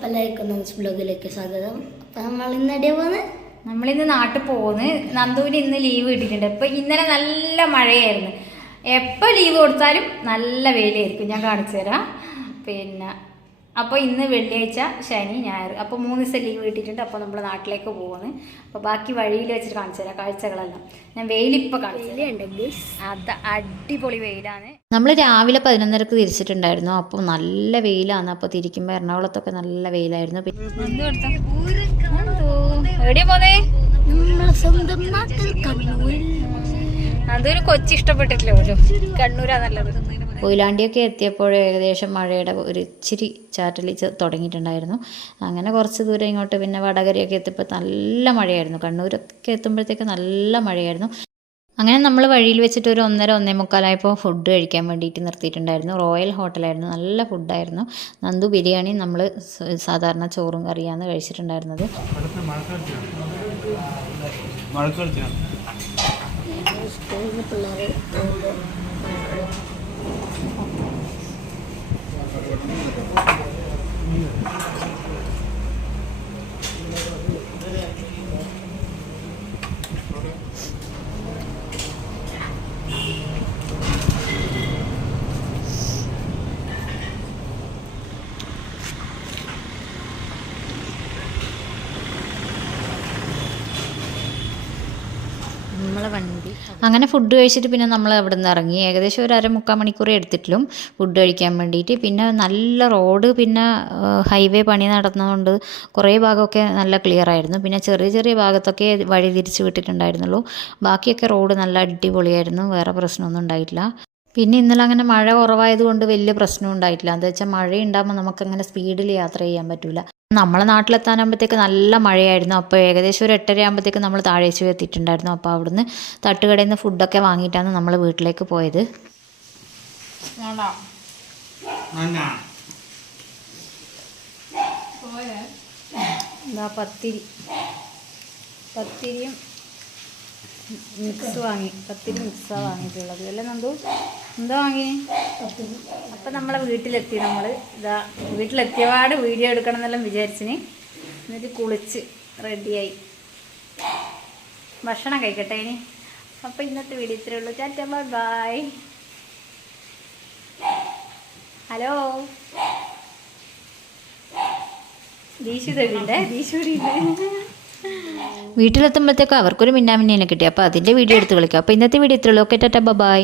അപ്പം എല്ലാവർക്കും നമ്മുടെ ബ്ലോഗിലേക്ക് സ്വാഗതം. അപ്പം നമ്മളിന്ന് നാട്ടിൽ പോകുന്നു. നന്ദുവിന് ഇന്ന് ലീവ് കിട്ടിയിട്ടുണ്ട്. ഇപ്പം ഇന്നലെ നല്ല മഴയായിരുന്നു. എപ്പോൾ ലീവ് കൊടുത്താലും നല്ല വെയിലായിരിക്കും. ഞാൻ കാണിച്ചു തരാം. പിന്നെ അപ്പോൾ ഇന്ന് വെള്ളിയാഴ്ച, ശനി, ഞായർ, അപ്പോൾ 3 ദിവസം ലീവ് കിട്ടിയിട്ടുണ്ട്. അപ്പോൾ നമ്മൾ നാട്ടിലേക്ക് പോകുന്നു. അപ്പോൾ ബാക്കി വഴിയിൽ വെച്ചിട്ട് കാണിച്ചു തരാം കാഴ്ചകളെല്ലാം. ഞാൻ വെയിലിപ്പോൾ കാണിച്ചിട്ടുണ്ട്. അത് അടിപൊളി വെയിലാണ്. നമ്മൾ രാവിലെ 11:30 തിരിച്ചിട്ടുണ്ടായിരുന്നു. അപ്പോൾ നല്ല വെയിലാണ്. അപ്പോൾ തിരിക്കുമ്പോൾ എറണാകുളത്തൊക്കെ നല്ല വെയിലായിരുന്നു. എവിടെയാ പോന്നേ? സ്വന്തം നാട്ടിൽ കണ്ണൂരിൽ. അതൊരു കൊച്ചി ഇഷ്ടപ്പെട്ടിട്ടില്ല. ഒരു കണ്ണൂരാ നല്ലത്. കൊയിലാണ്ടിയൊക്കെ എത്തിയപ്പോൾ ഏകദേശം മഴയുടെ ഒരു ഇച്ചിരി ചാറ്റൽ തുടങ്ങിയിട്ടുണ്ടായിരുന്നു. അങ്ങനെ കുറച്ച് ദൂരം ഇങ്ങോട്ട് പിന്നെ വടകരയൊക്കെ എത്തിയപ്പോൾ നല്ല മഴയായിരുന്നു. കണ്ണൂരൊക്കെ എത്തുമ്പോഴത്തേക്ക് നല്ല മഴയായിരുന്നു. അങ്ങനെ നമ്മൾ വഴിയിൽ വെച്ചിട്ട് ഒരു 1:30-1:45 ഫുഡ് കഴിക്കാൻ വേണ്ടിയിട്ട് നിർത്തിയിട്ടുണ്ടായിരുന്നു. റോയൽ ഹോട്ടലായിരുന്നു. നല്ല ഫുഡായിരുന്നു. നന്ദു ബിരിയാണി, നമ്മൾ സാധാരണ ചോറും കറിയാണ് കഴിച്ചിട്ടുണ്ടായിരുന്നത്. പിള്ളേർ നമ്മളെ വണ്ടി അങ്ങനെ ഫുഡ് കഴിച്ചിട്ട് പിന്നെ നമ്മൾ അവിടെ നിന്ന് ഇറങ്ങി. ഏകദേശം ഒരു 1/4-3 മണിക്കൂറേ എടുത്തിട്ടുള്ളൂ ഫുഡ് കഴിക്കാൻ വേണ്ടിയിട്ട്. പിന്നെ നല്ല റോഡ്, പിന്നെ ഹൈവേ പണി നടന്നതുകൊണ്ട് കുറേ ഭാഗമൊക്കെ നല്ല ക്ലിയർ ആയിരുന്നു. പിന്നെ ചെറിയ ചെറിയ ഭാഗത്തൊക്കെ വഴി തിരിച്ച് വിട്ടിട്ടുണ്ടായിരുന്നുള്ളൂ. ബാക്കിയൊക്കെ റോഡ് നല്ല അടിപൊളിയായിരുന്നു. വേറെ പ്രശ്നമൊന്നും ഉണ്ടായിട്ടില്ല. പിന്നെ ഇന്നലെ അങ്ങനെ മഴ കുറവായതുകൊണ്ട് വലിയ പ്രശ്നം ഉണ്ടായിട്ടില്ല. എന്താ വെച്ചാൽ മഴ ഉണ്ടാകുമ്പോൾ നമുക്കങ്ങനെ സ്പീഡിൽ യാത്ര ചെയ്യാൻ പറ്റില്ല. നമ്മളെ നാട്ടിലെത്താനാകുമ്പോഴത്തേക്ക് നല്ല മഴയായിരുന്നു. അപ്പോൾ ഏകദേശം ഒരു 8:30 ആകുമ്പോഴത്തേക്ക് നമ്മൾ താഴേച്ചു എത്തിയിട്ടുണ്ടായിരുന്നു. അപ്പോൾ അവിടുന്ന് തട്ടുകടയിൽ നിന്ന് ഫുഡൊക്കെ വാങ്ങിയിട്ടാണ് നമ്മൾ വീട്ടിലേക്ക് പോയത്. പത്തിരിയും മിക്സ് വാങ്ങി. പത്തിരി മിക്സാണ് വാങ്ങിയിട്ടുള്ളത് അല്ലേ നന്ദു? എന്താ വാങ്ങി? അപ്പം നമ്മളെ വീട്ടിലെത്തി. നമ്മൾ ഇതാ വീട്ടിലെത്തിയപാട് വീഡിയോ എടുക്കണം എന്നെല്ലാം വിചാരിച്ചിന്. എന്നിട്ട് കുളിച്ച് റെഡിയായി ഭക്ഷണം കഴിക്കട്ടെ ഇനി. അപ്പം ഇന്നത്തെ വീഡിയോ ഇത്രയേ ഉള്ളൂ. Tata, bye bye. ഹലോ ദീശു തരുന്നുണ്ടേ. ദീശൂടിയുണ്ട്. വീട്ടിലെത്തുമ്പോഴത്തേക്കും അവർക്കൊരു മിന്നാമിന്നെ കിട്ടി. അപ്പോൾ അതിൻ്റെ വീഡിയോ എടുത്ത് കളിക്കാം. അപ്പോൾ ഇന്നത്തെ വീഡിയോ ഇത്രയുള്ളൂ. Okay, tata, by.